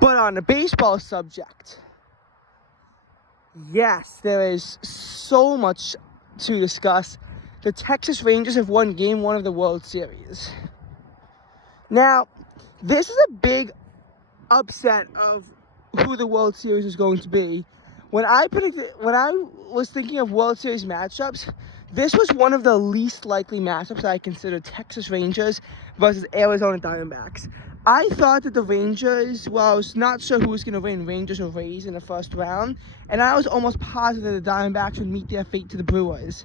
But on the baseball subject, yes, there is so much to discuss. The Texas Rangers have won Game 1 of the World Series. Now, this is a big upset of who the World Series is going to be. When I was thinking of World Series matchups, this was one of the least likely matchups I considered: Texas Rangers versus Arizona Diamondbacks. I thought that the Rangers, well, I was not sure who was going to win, Rangers or Rays, in the first round, and I was almost positive the Diamondbacks would meet their fate to the Brewers.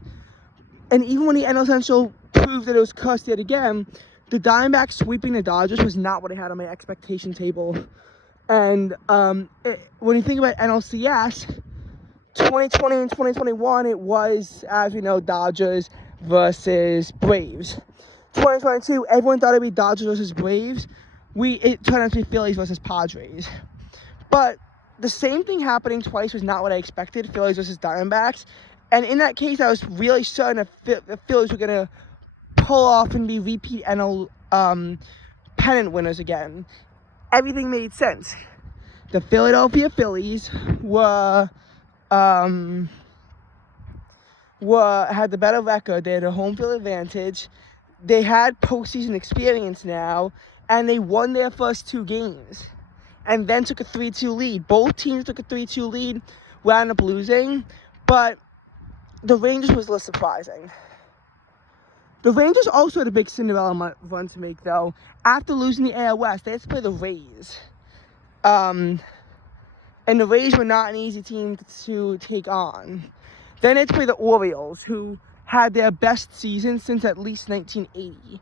And even when the NL Central proved that it was cursed yet again, the Diamondbacks sweeping the Dodgers was not what I had on my expectation table. And when you think about NLCS, 2020 and 2021, it was, as we know, Dodgers versus Braves. 2022, everyone thought it'd be Dodgers versus Braves. It turned out to be Phillies versus Padres. But the same thing happening twice was not what I expected: Phillies versus Diamondbacks. And in that case, I was really certain that the Phillies were going to pull off and be repeat NL pennant winners again. Everything made sense. The Philadelphia Phillies had the better record. They had a home field advantage. They had postseason experience now, and they won their first 2 games and then took a 3-2 lead. Both teams took a 3-2 lead, wound up losing, but the Rangers was less surprising. The Rangers also had a big Cinderella run to make, though. After losing the AL West, they had to play the Rays. And the Rays were not an easy team to take on. Then they had to play the Orioles, who had their best season since at least 1980.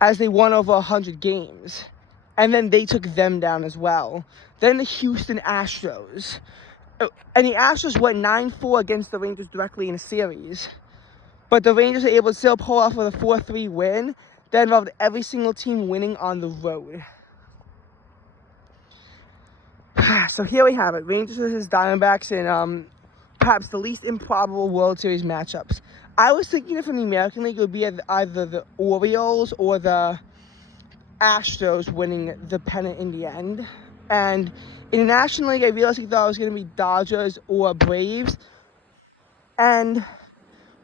As they won over 100 games. And then they took them down as well. Then the Houston Astros. And the Astros went 9-4 against the Rangers directly in a series. But the Rangers were able to still pull off with a 4-3 win that involved every single team winning on the road. So here we have it: Rangers versus Diamondbacks in perhaps the least improbable World Series matchups. I was thinking that from the American League, it would be either the Orioles or the Astros winning the pennant in the end. And in the National League, I realistically thought it was going to be Dodgers or Braves. And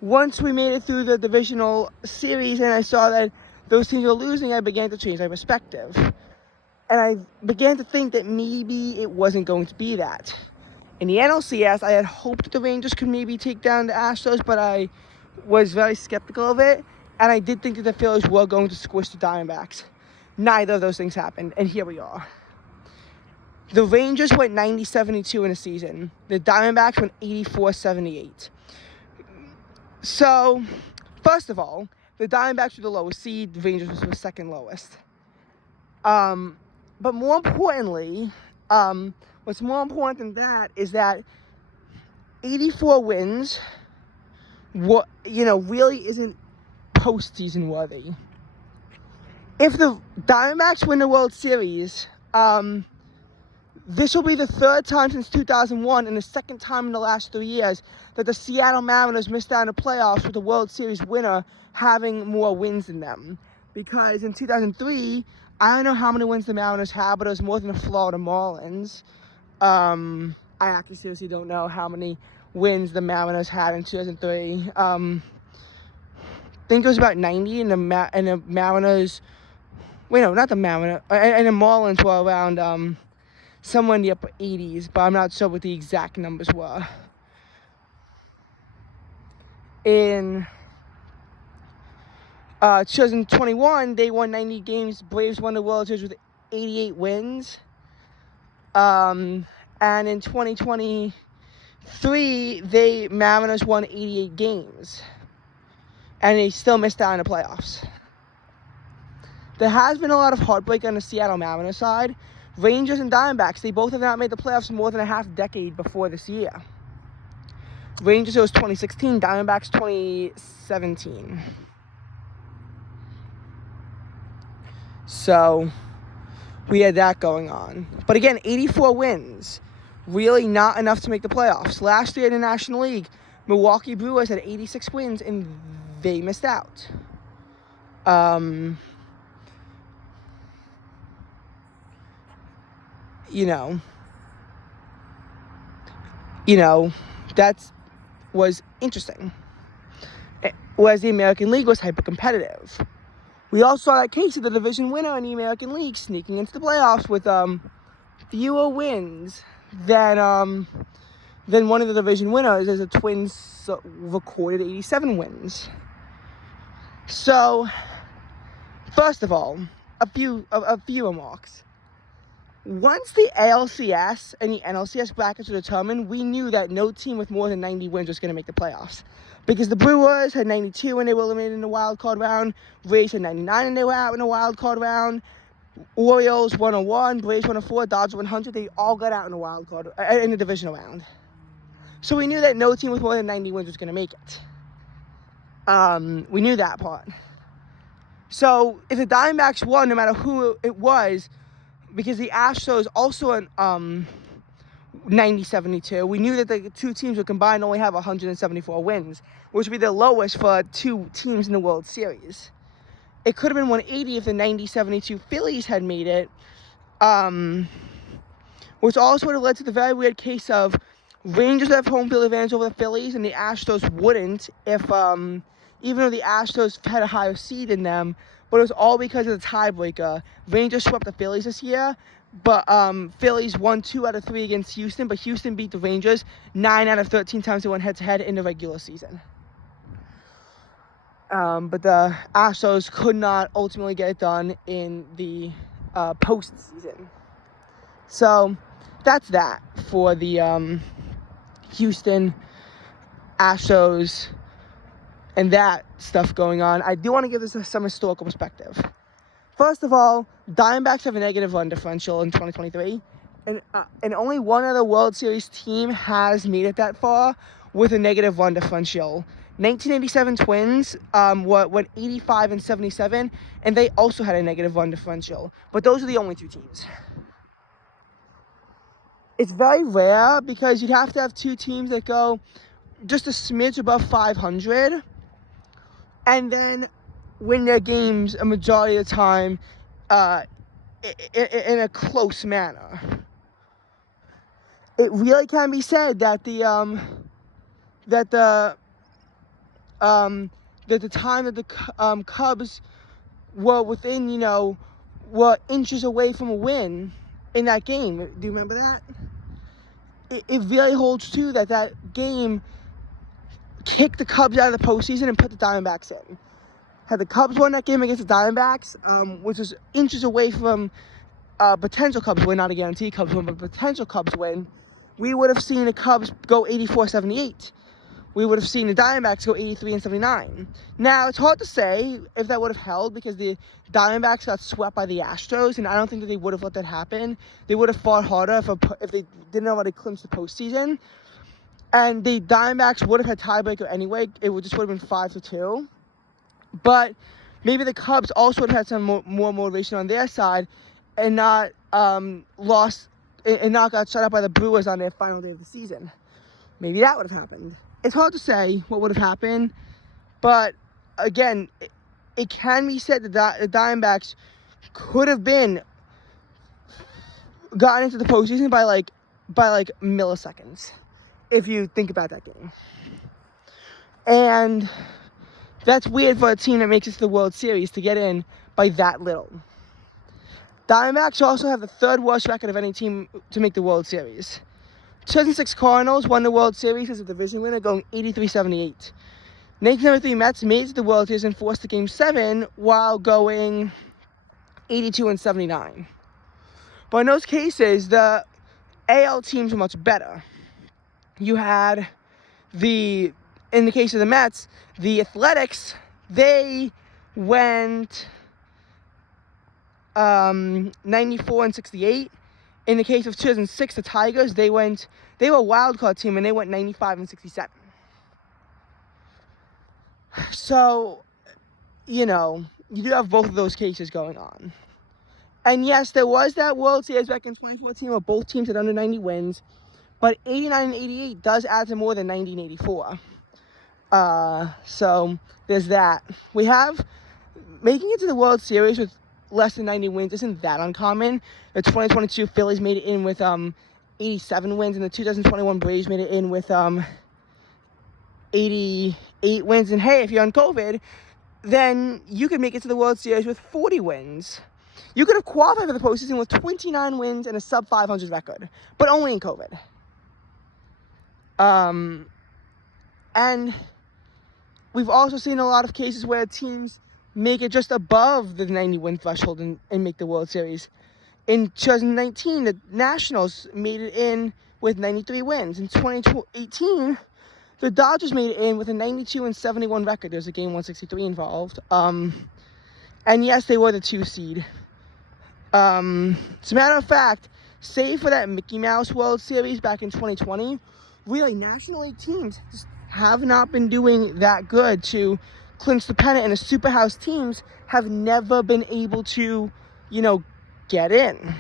once we made it through the divisional series and I saw that those teams were losing, I began to change my perspective. And I began to think that maybe it wasn't going to be that. In the NLCS, I had hoped that the Rangers could maybe take down the Astros, but I was very skeptical of it. And I did think that the Phillies were going to squish the Diamondbacks. Neither of those things happened, and here we are. The Rangers went 90-72 in a season. The Diamondbacks went 84-78. So, first of all, the Diamondbacks were the lowest seed. The Rangers were the second lowest. But more importantly, what's more important than that is that 84 wins, really isn't postseason worthy. If the Diamondbacks win the World Series, this will be the 3rd time since 2001 and the 2nd time in the last 3 years that the Seattle Mariners missed out on the playoffs with the World Series winner having more wins than them. Because in 2003, I don't know how many wins the Mariners had, but it was more than the Florida Marlins. I actually seriously don't know how many wins the Mariners had in 2003. I think it was about 90, and the Mariners... Wait, no, not the Mariners. And the Marlins were around... somewhere in the upper 80s, but I'm not sure what the exact numbers were. In 2021, they won 90 games. Braves won the World Series with 88 wins. And in 2023, the Mariners won 88 games. And they still missed out on the playoffs. There has been a lot of heartbreak on the Seattle Mariners side. Rangers and Diamondbacks, they both have not made the playoffs more than a half decade before this year. Rangers, it was 2016. Diamondbacks, 2017. So, we had that going on. But again, 84 wins. Really not enough to make the playoffs. Last year in the National League, Milwaukee Brewers had 86 wins, and they missed out. that was interesting. Whereas the American League was hyper-competitive. We also saw that case of the division winner in the American League sneaking into the playoffs with fewer wins than one of the division winners, as the Twins recorded 87 wins. So, first of all, a few remarks. Once the ALCS and the NLCS brackets were determined, we knew that no team with more than 90 wins was going to make the playoffs. Because the Brewers had 92 and they were eliminated in the wild card round. Rays had 99 and they were out in the wild card round. Orioles 101, Braves 104, Dodgers 100. They all got out in the wild card in the divisional round. So we knew that no team with more than 90 wins was going to make it. We knew that part. So if the Diamondbacks won, no matter who it was, because the Astros also in 90-72, we knew that the two teams would combine only have 174 wins, which would be the lowest for two teams in the World Series. It could have been 180 if the 90-72 Phillies had made it, which also would have led to the very weird case of Rangers have home field advantage over the Phillies, and the Astros wouldn't if, even though the Astros had a higher seed than them, but it was all because of the tiebreaker. Rangers swept the Phillies this year, but Phillies won 2 out of 3 against Houston, but Houston beat the Rangers 9 out of 13 times they went head-to-head in the regular season. But the Astros could not ultimately get it done in the postseason. So that's that for the Houston Astros and that stuff going on. I do want to give this some historical perspective. First of all, Diamondbacks have a negative run differential in 2023, and only one other World Series team has made it that far with a negative run differential. 1987 Twins went 85 and 77, and they also had a negative run differential. But those are the only two teams. It's very rare because you'd have to have two teams that go just a smidge above 500 and then win their games a majority of the time in a close manner. It really can be said that the time that the Cubs were within, were inches away from a win in that game. Do you remember that? It really holds true that game kicked the Cubs out of the postseason and put the Diamondbacks in. Had the Cubs won that game against the Diamondbacks, which was inches away from potential Cubs win, not a guaranteed Cubs win, but potential Cubs win, we would have seen the Cubs go 84-78. We would have seen the Diamondbacks go 83-79. Now, it's hard to say if that would have held because the Diamondbacks got swept by the Astros, and I don't think that they would have let that happen. They would have fought harder if they didn't already clinch the postseason. And the Diamondbacks would have had tiebreaker anyway. It just would have been 5-2. But maybe the Cubs also would have had some more motivation on their side and not got shut out by the Brewers on their final day of the season. Maybe that would have happened. It's hard to say what would have happened, but again, it can be said that the Diamondbacks could have been gotten into the postseason by like milliseconds, if you think about that game. And that's weird for a team that makes it to the World Series to get in by that little. Diamondbacks also have the third worst record of any team to make the World Series. 2006 Cardinals won the World Series as a division winner, going 83-78. 1993 Mets made it to the World Series and forced to Game 7 while going 82-79. But in those cases, the AL teams were much better. You had in the case of the Mets, the Athletics, they went 94-68. In the case of 2006, the Tigers, they were a wild card team and they went 95-67. So, you do have both of those cases going on. And yes, there was that World Series back in 2014 where both teams had under 90 wins, but 89 and 88 does add to more than 90 and 84. So there's that. We have making it to the World Series with less than 90 wins isn't that uncommon. The 2022 Phillies made it in with 87 wins, and the 2021 Braves made it in with 88 wins. And hey, if you're on COVID, then you could make it to the World Series with 40 wins. You could have qualified for the postseason with 29 wins and a sub 500 record, but only in COVID. And we've also seen a lot of cases where teams make it just above the 90 win threshold and make the World Series. In 2019, the Nationals made it in with 93 wins. In 2018, the Dodgers made it in with a 92-71 record. There's a game 163 involved. And yes, they were the 2 seed. As a matter of fact, save for that Mickey Mouse World Series back in 2020, really, National League teams just have not been doing that good to clinch the pennant, and the Superhouse teams have never been able to, get in.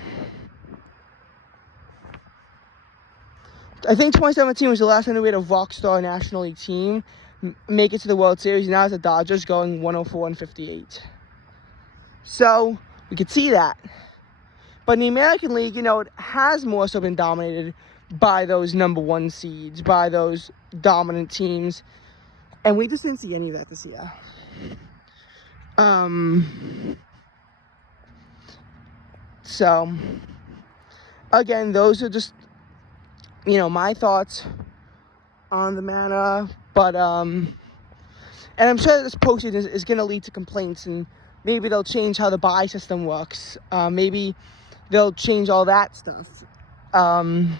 I think 2017 was the last time we had a rock star National League team make it to the World Series. Now it's the Dodgers going 104-58. So we could see that. But in the American League, it has more so been dominated by those number 1 seeds, by those dominant teams. And we just didn't see any of that this year. So, again, those are just, my thoughts on the matter. But, and I'm sure that this postseason is going to lead to complaints, and maybe they'll change how the bye system works. Maybe they'll change all that stuff. Because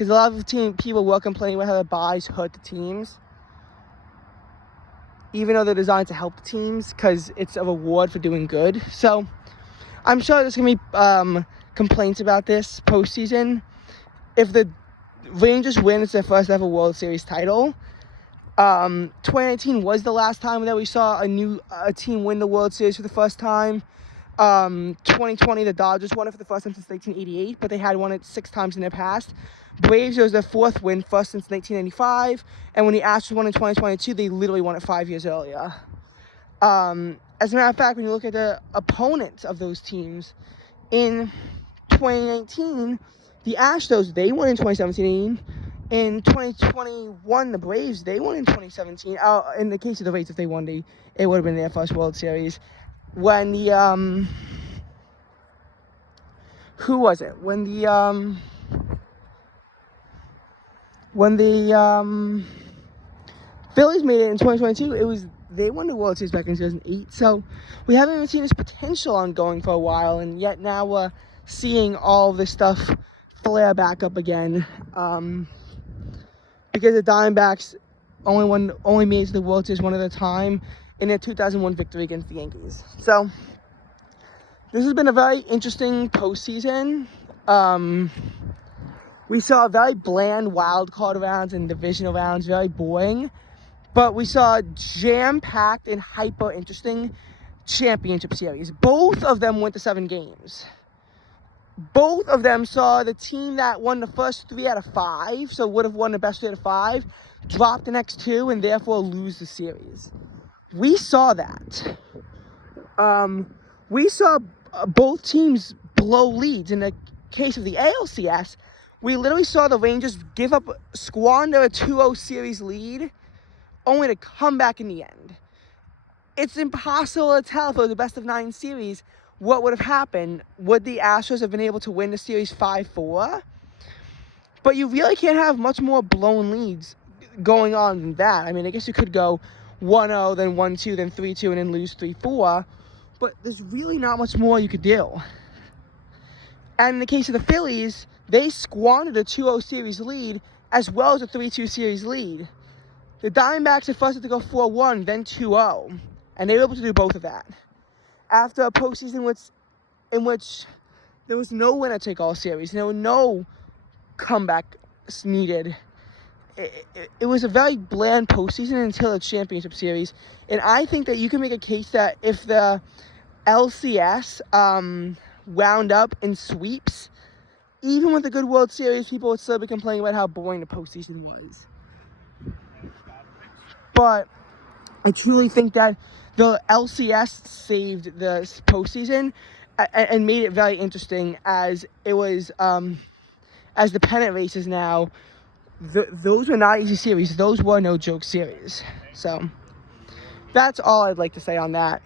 a lot of people were complaining about how the byes hurt the teams, even though they're designed to help the teams because it's a reward for doing good. So I'm sure there's going to be complaints about this postseason. If the Rangers win, it's their first ever World Series title. 2019 was the last time that we saw a team win the World Series for the first time. 2020, the Dodgers won it for the first time since 1988, but they had won it 6 times in their past. Braves, it was their 4th win, first since 1995. And when the Astros won in 2022, they literally won it 5 years earlier. As a matter of fact, when you look at the opponents of those teams, in 2019, the Astros, they won in 2017. In 2021, the Braves, they won in 2017. In the case of the Rays, if they won, it would have been their first World Series. When the, who was it? When the Phillies made it in 2022, they won the World Series back in 2008. So we haven't even seen this potential ongoing for a while, and yet now we're seeing all this stuff flare back up again. Because the Diamondbacks only made it to the World Series one at a time in their 2001 victory against the Yankees. So this has been a very interesting postseason. We saw very bland wild card rounds and divisional rounds, very boring. But we saw jam-packed and hyper-interesting championship series. Both of them went to 7 games. Both of them saw the team that won the first 3 out of 5, so would have won the best 3 out of 5, drop the next 2 and therefore lose the series. We saw that. We saw both teams blow leads. In the case of the ALCS, we literally saw the Rangers squander a 2-0 series lead, only to come back in the end. It's impossible to tell if it was the best of 9 series what would have happened. Would the Astros have been able to win the series 5-4? But you really can't have much more blown leads going on than that. I mean, I guess you could go 1-0, then 1-2, then 3-2, and then lose 3-4. But there's really not much more you could do. And in the case of the Phillies, they squandered a 2-0 series lead as well as a 3-2 series lead. The Diamondbacks had first had to go 4-1, then 2-0. And they were able to do both of that. After a postseason in which there was no winner-take-all series, there were no comebacks needed. It was a very bland postseason until the championship series. And I think that you can make a case that if the LCS wound up in sweeps, even with a good World Series, people would still be complaining about how boring the postseason was. But I truly think that the LCS saved the postseason and made it very interesting, as it was as the pennant races now. Those were not easy series. Those were no joke series. So that's all I'd like to say on that.